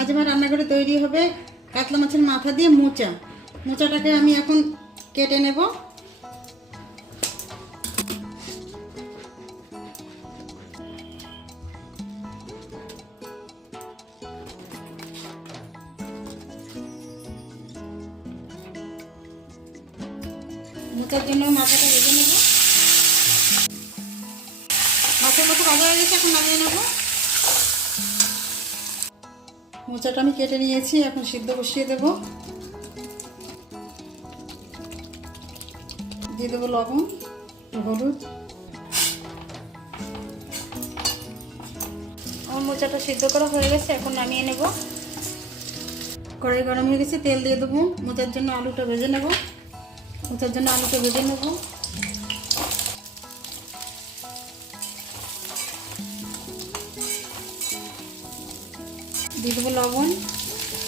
আজ আমার রান্নাঘরে তৈরি হবে কাতলা মাছের মাথা দিয়ে মোচা। মোচাটাকে আমি এখন কেটে নেব। মোচার জন্য মাথাটা ভেজে নেব। মাছের মতো ভাজা হয়ে গেছে, এখন নামিয়ে নেব। মোচাটা আমি কেটে নিয়েছি, এখন সিদ্ধ বসিয়ে দেব। দিয়ে দেবো লবণ, হলুদ। আমার মোচাটা সিদ্ধ করা হয়ে গেছে, এখন নামিয়ে নেব। কড়াই গরম হয়ে গেছে, তেল দিয়ে দেবো। মোচার জন্য আলুটা ভেজে নেব। মোচার জন্য আলুটা ভেজে নেব। দিয়ে দেবো লবণ,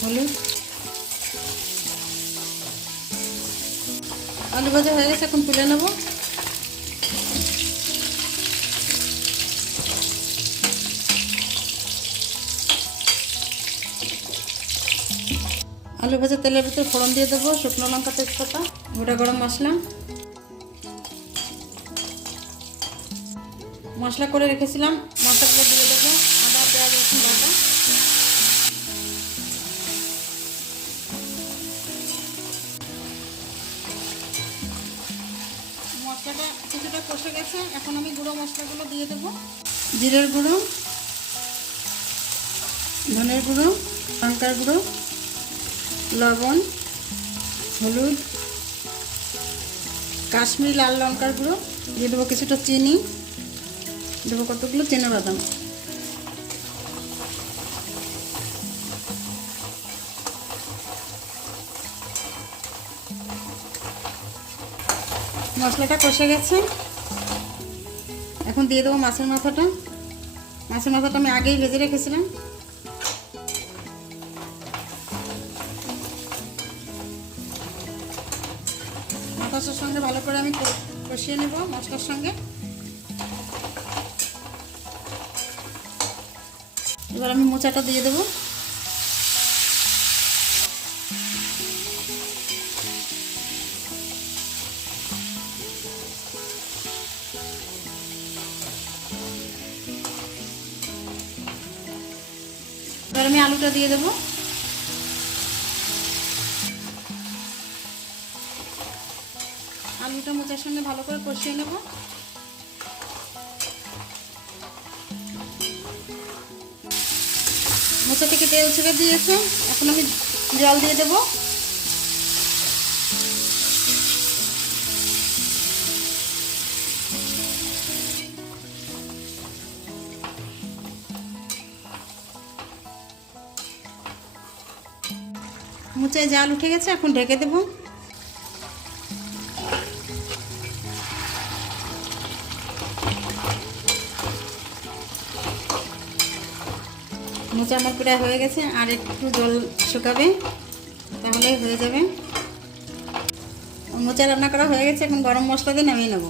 হলুদ। আলু ভাজা হয়ে গেছে, এখন তুলে নেব। আলু ভাজা তেলের ভিতরে ফোড়ন দিয়ে দেবো, শুকনো লঙ্কা তেজপাতা, গোটা গরম মশলা। মশলা করে রেখেছিলাম, মশলাগুলো দিয়ে মশলাটা, কিছুটা কষে গেছে, এখন আমি গুঁড়ো মশলাগুলো দিয়ে দেবো। জিরের গুঁড়ো, ধনের গুঁড়ো, লঙ্কার গুঁড়ো, লবণ, হলুদ, কাশ্মীরি লাল লঙ্কার গুঁড়ো, দিয়ে দেবো কিছুটা চিনি, দেবো কতগুলো, চেনা বাদাম। মশলাটা কষে গেছে। এখন দিয়ে দেবো মাছের মাথাটা। মাছের মাথাটা আমি আগেই ভেজে রেখেছিলাম। মাথাটার সঙ্গে ভালো করে আমি কষিয়ে নেব মশলার সঙ্গে। এবার আমি মোচাটা দিয়ে দেবো। এবার আমি আলুটা দিয়ে দেবো। আলুটা মোচার সঙ্গে ভালো করে কষিয়ে নেব। মোচা থেকে তেল ছেড়ে দিয়েছে, এখন আমি জল দিয়ে দেবো। মোচায় জাল উঠে গেছে, এখন ঢেকে দেবো। মোচা আমার হয়ে গেছে, আর একটু জল শুকাবে তাহলে হয়ে যাবে। মোচা রান্না করা হয়ে গেছে, এখন গরম মশলা দিয়ে নামিয়ে নেব।